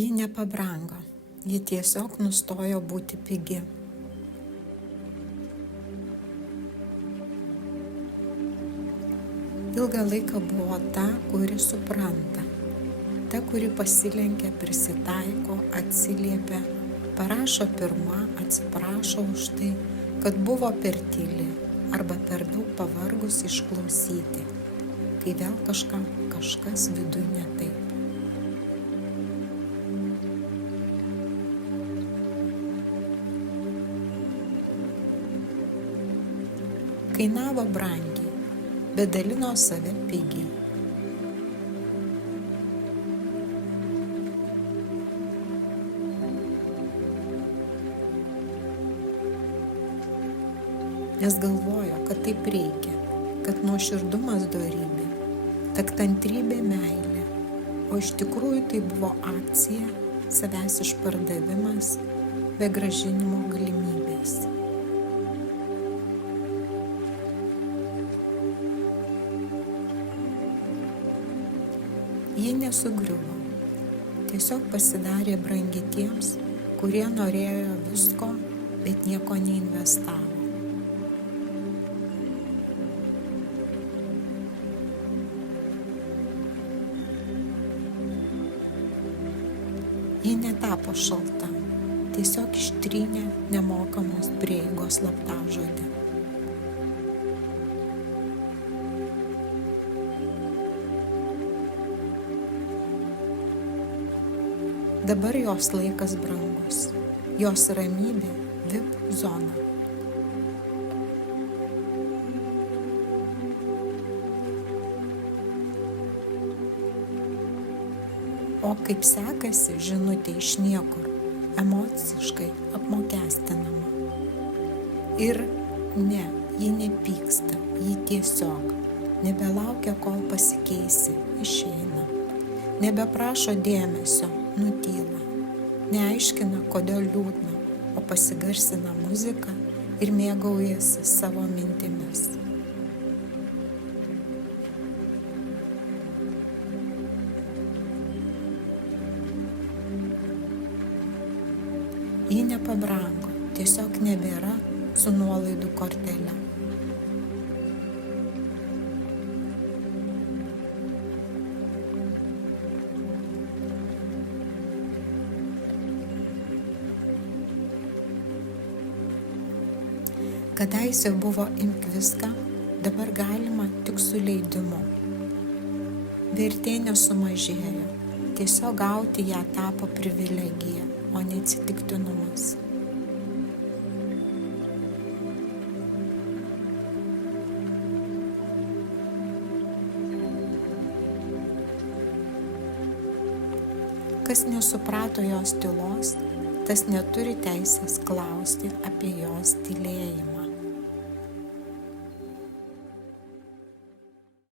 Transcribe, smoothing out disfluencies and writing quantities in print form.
Ji nepabrango, ji tiesiog nustojo būti pigi. Ilgą laiką buvo ta, kuri supranta, ta, kuri pasilenkia, prisitaiko, atsiliepia, parašo pirma, atsiprašo už tai, kad buvo per tyli arba per daug pavargus išklausyti, kai vėl kažkas viduj ne taip. Kainavo brangiai, bet dalino save pigiai. Nes galvojo, kad taip reikia, kad nuoširdumas dorybė, kad kantrybė meilė, o iš tikrųjų tai buvo akcija, savęs išpardavimas, be grąžinimo galimybės. Ji nesugriuvo, tiesiog pasidarė brangi tiems, kurie norėjo visko, bet nieko neinvestavo. Ji netapo šalta, tiesiog ištrynė nemokamos prieigos slaptažodį. Dabar jos laikas brangus, jos ramybė VIP zona. O kaip sekasi, žinutė iš niekur, emociškai apmokestinama. Ir ne, ji nepyksta, ji tiesiog nebelaukia, kol pasikeisi, išeina. Nebeprašo dėmesio, nutyla. Neaiškina, kodėl liūdna, o pasigarsina muziką ir mėgaujasi savo mintimis. Ji nepabrango, tiesiog nebėra su nuolaidų kortele. Kadaise buvo imk viską, dabar galima tik su leidimu. Vertė nesumažėjo, tiesiog gauti ją tapo privilegija, o ne atsitiktinumas. Kas nesuprato jos tylos, tas neturi teisės klausti apie jos tylėjimą.